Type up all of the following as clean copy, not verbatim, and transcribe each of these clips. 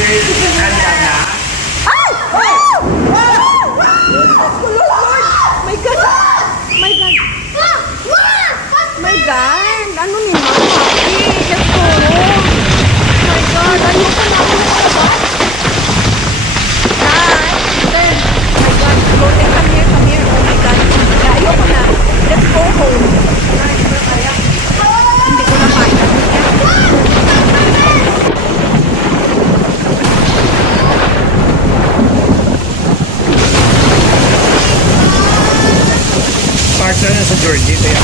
Handa na? Ay! Lord! My God! My God! My God! Ano ni Mama? Let's go! My God! Ayoko na ako lumabas. Then, my God! Lote, come here, come here. Oh my God! Ayoko na. Let's go home. Ay, hindi ko kaya. Hindi ko na kaya. Partner na sa Georgie. Kaya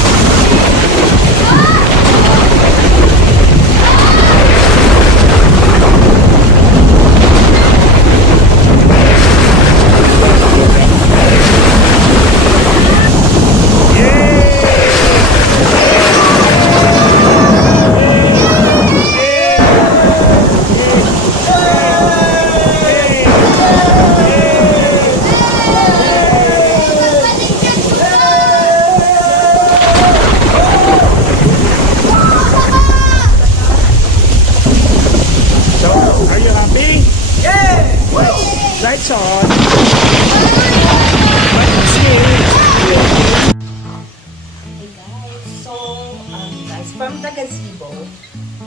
are you happy? Lights on. Hey guys, so guys, from the gazebo,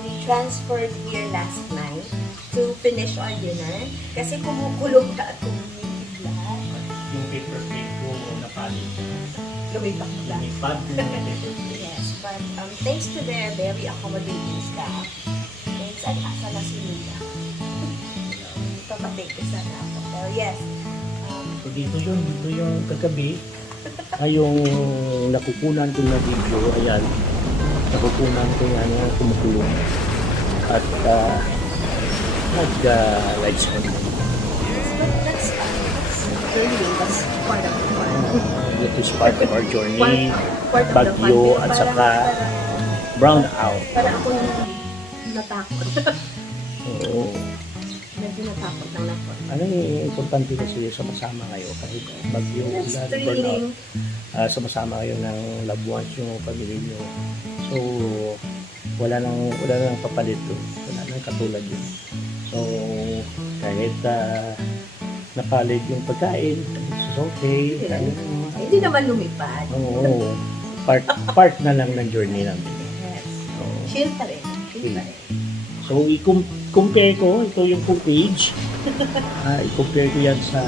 we transferred here last night to finish our dinner. Kasi kumukulog na at kumibigla. Yung paper plate ko napalit. Lumibak na. Lumipad yung paper plate. Yes, but thanks to their very accommodating staff, thanks at asa na si Mia. Papatake ko sana ako. Pero yes, So dito yung kagabi. Ay yung nakukunan ko na video. Ayan. Nakukunan ko yan yung kumukulong. At nag-lights on. but that's learning. That's part of the fun. That is part of our journey. Part of the fun. Bagyo at saka brown out. Para ako natakot. Oo. Medyo natakot lang ako. Ano yung importante kasi sama-sama kayo kahit bagyo, That's ulan, thrilling. burnout, sama-sama kayo ng loved ones yung pamilya nyo. So, wala nang papalit doon. Wala nang katulad yun. So, kahit napalit yung pagkain, it's okay. Kahit, Hindi naman lumipad. oo, part na lang ng journey namin. Yes. So, Chill pa rin. Chill pa rin. So, i-compare ko, ito yung full page. I-compare ko yan sa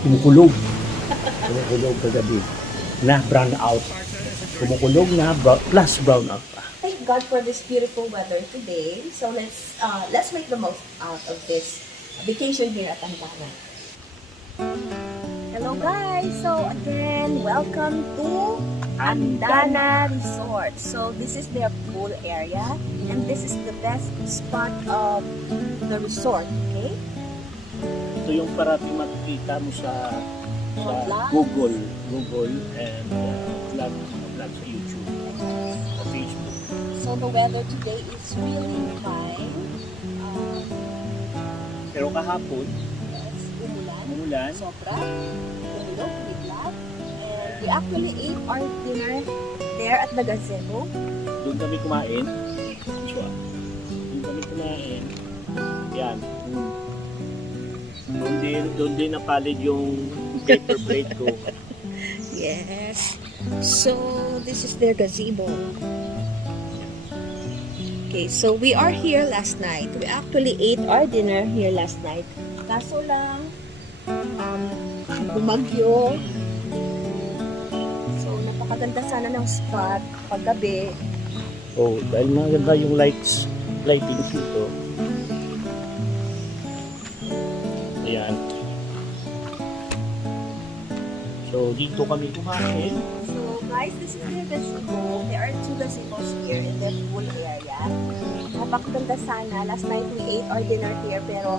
kumukulog. Kumukulog kagabi. Na brown out. Kumukulog na plus brown out pa. Thank God for this beautiful weather today. So let's make the most out of this vacation here at Antana. Hello guys! So again, welcome to Andana Resort. So this is their pool area and this is the best spot of the resort, okay? Ito yung parating makikita mo sa Vlog. Google and vlog sa YouTube o Facebook. So the weather today is really fine. Pero kahapon, Yes, umulan. umulan. Sobra. Tumulog, bigla. And we actually ate our dinner there at the gazebo. Doon kami kumain. Doon kami kumain. Yan. Doon din napalid yung paper plate ko. Yes. So this is their gazebo. Okay, so we are here last night. We actually ate our dinner here last night. Kaso lang, bumagyo. So napakaganda sana ng spot paggabi. Oh, dahil maganda yung lighting dito. Ayan. So, dito kami kumain. So guys, this is their gazebo. There are two gazebos here in the pool area. Napakaganda sana. Last night we ate our dinner here pero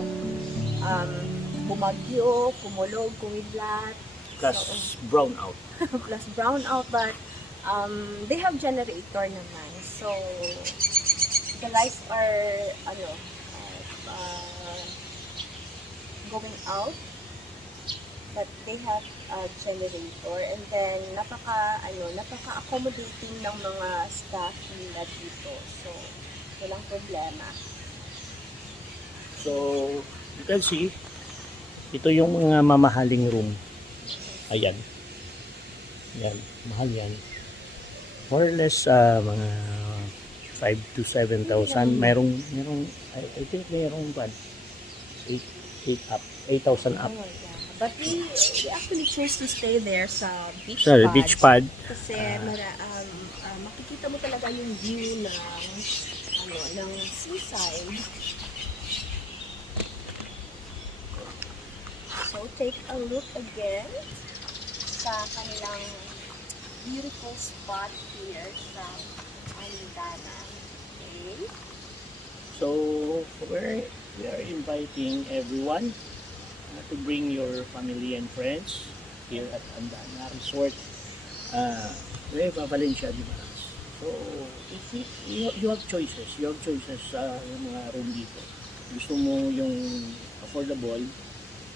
bumagyo, kumulog, kumidlat. Plus brown out. Plus brown out, but they have generator naman. So the lights are going out, but they have a generator, and then napaka-accommodating ng mga staff nila dito. So walang problema. So, You can see, ito yung mga mamahaling room. Ayan. Yan, mahal yan. More or less, mga 5 to 7,000. Merong, I think merong 8,000 up. Oh, yeah. But we actually chose to stay there sa beach Sorry, pad. beach pad. Kasi makikita mo talaga yung view ng seaside. So take a look again sa kanilang beautiful spot here sa Alindana. Okay? So, we are inviting everyone to bring your family and friends here at Andana Resort. Nueva Valencia, Dimaras. So, if you have choices. You have choices sa mga room dito. Gusto mo yung affordable,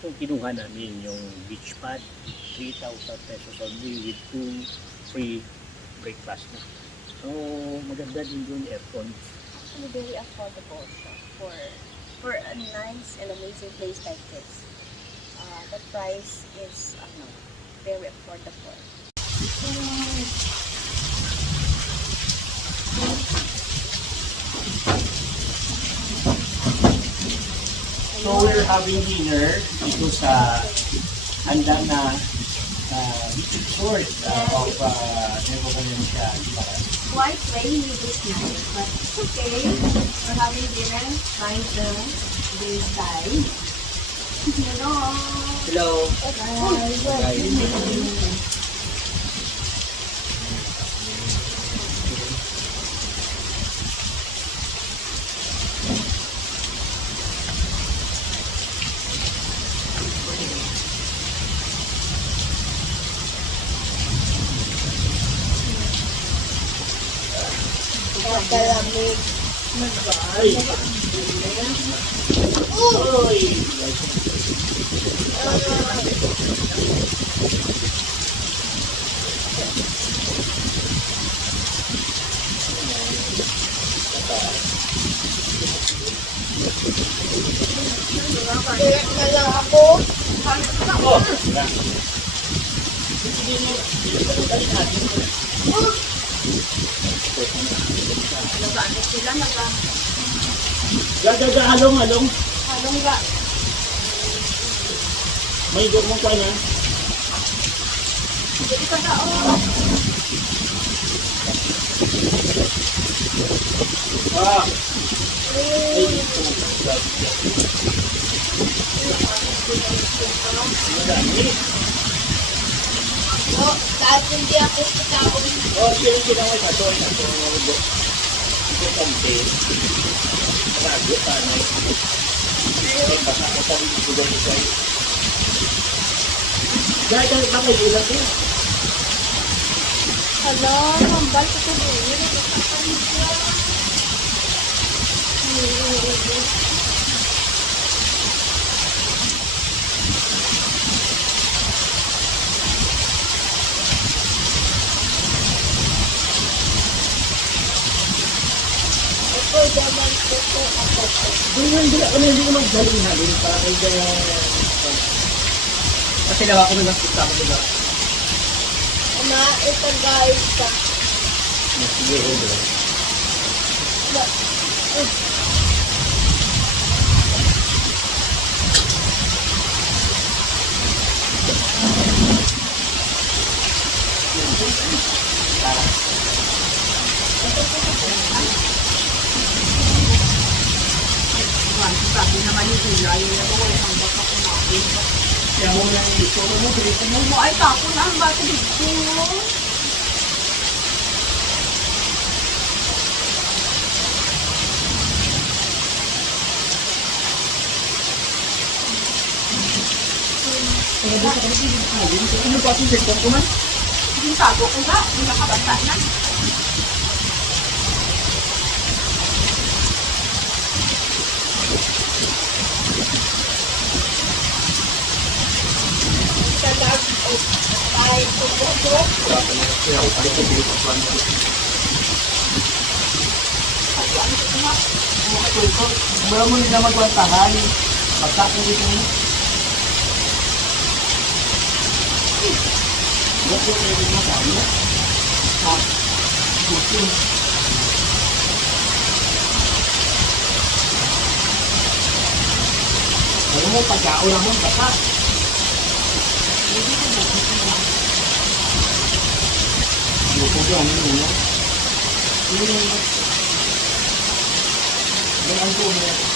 yung kinuha namin, yung beach pad, 3,000 pesos only with 2 free breakfast na. So, maganda din yung aircon. Actually, very affordable siya for a nice and amazing place like this. The price is very affordable. So we're having dinner dito sa Andana Beach Resort of Nueva Valencia, Dimaras. Quite rainy this night, but it's okay. We're having dinner by the side. Hello. Hello. Kalamig. Ay. Oy. Kaya na lang ako. Oh. Nag-ano sila, Halong. halong ga. May gumong pa na. Hindi ka tao. Ah. Oh, kahit hindi ako tao. Oh, sino mo ito? Ito kante. Rago sana. Basta ako sa dito dito. Dahil bakit ilang din? Hala, mambal ko ito din. Ito, daman ko ito ako. Hindi ko magdaling halin para kaya kasi nawa ko na nakita ko diba? Ama, ito guys. Sige, ito. Sabi naman yung gulay, yung ang baka kumain. Kaya mo lang ito mo dito mo. Ay, tapo na ang bata dito. Ano pa ang sitong ko man? Yung tago ko ba? Yung nakabata na. Salag o tayo tumoto. Kaya ako pala ko dito sa ano. Ano ko na? Wala mo nila magwantahan. Pagkakong dito mo. Ba't yung pwede mo sa ano? Ha? Putin. Alam mo, pagkaon naman, baka. Lupo ko, ano yun, no? Ang po mo.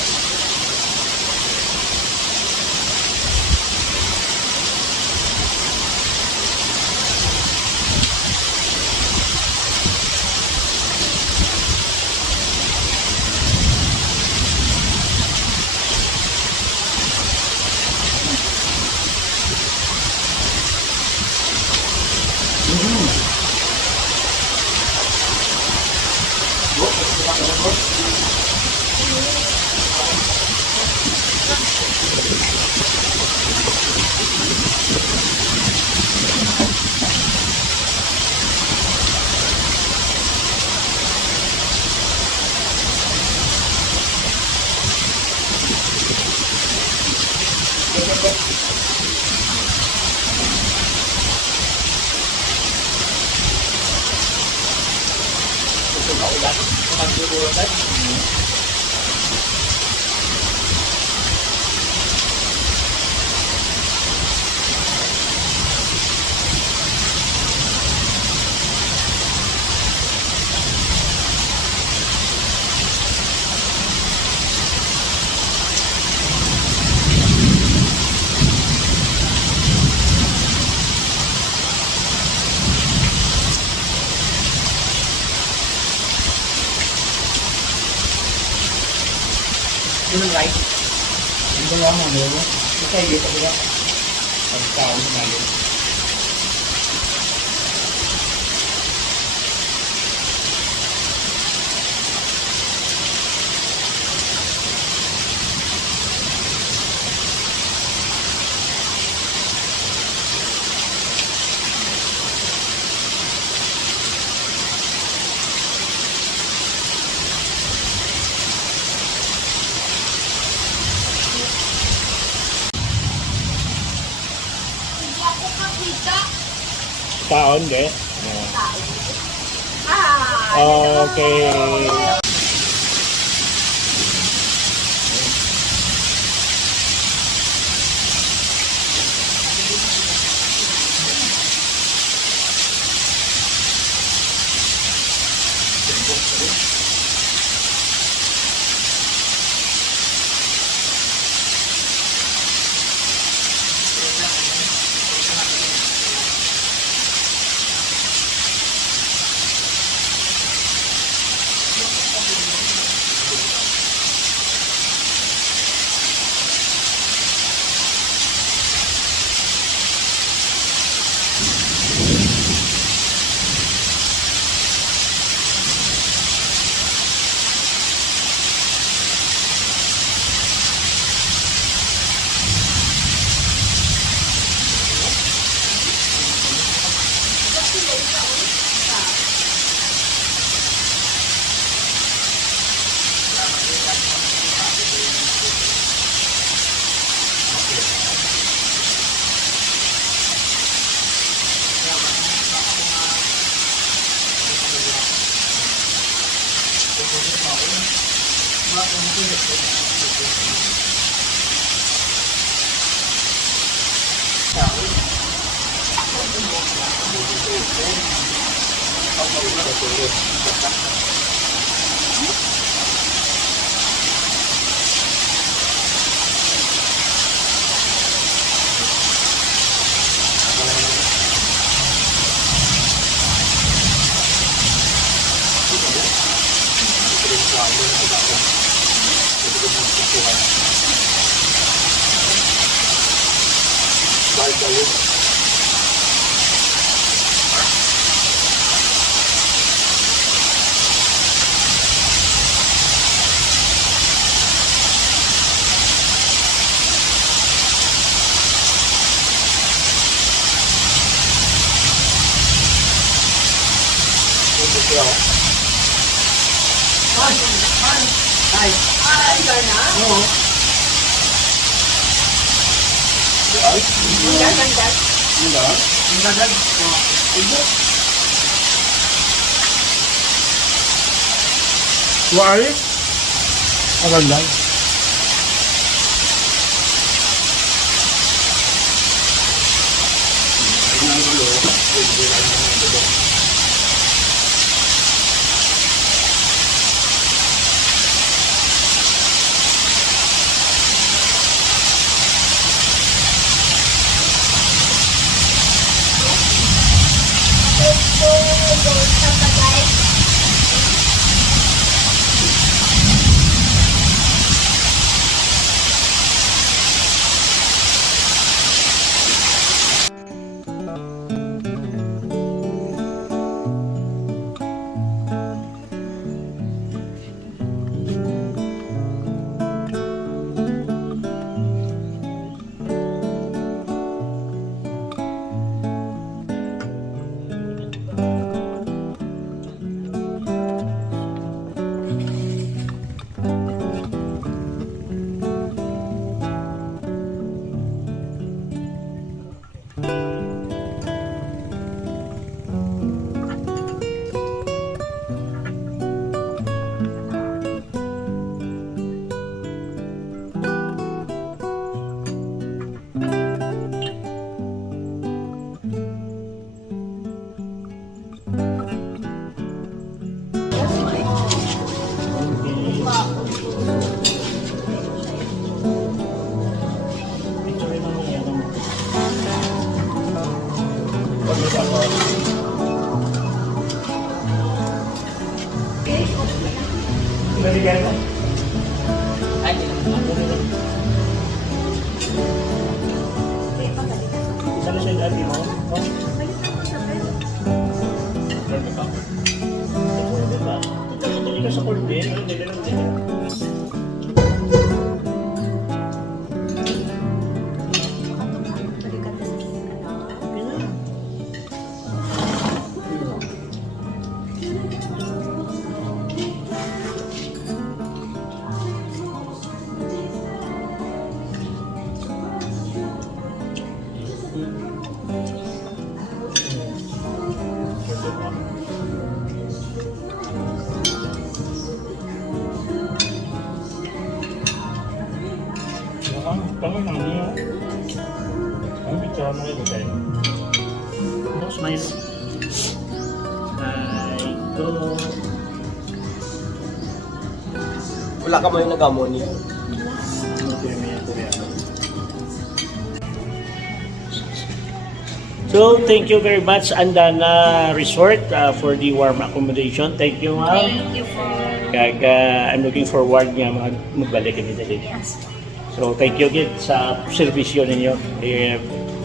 Yun ang right. Ang dalawa mo, no? Ito ay dito ko. Pagkaon na natin. Kaon, de? Okay. Ay, ka na? Oo. Hanggang. Wari? Maganda. Nabigyan mo? Ay, isa na siya dati mo? Grabe ka. Grabe ka. Dali ka sa korte. Dali lang din. Kamu nanya, kamu bicara mau itu kan? Terus mais, itu Wala ka mo yung nag-amon niya. So, thank you very much, Andana Resort, for the warm accommodation. Thank you, ma'am. Thank you for... I'm looking forward nga magbalik kami dali. Yes. So, thank you again sa servisyo ninyo.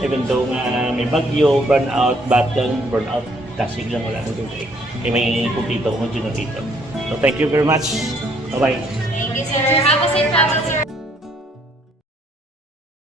Even though nga may bagyo, burnout, tasig lang, wala nang tubig. May kumpito kung dito. So, thank you very much. Bye-bye. Thank you, sir. Have a safe travel, sir.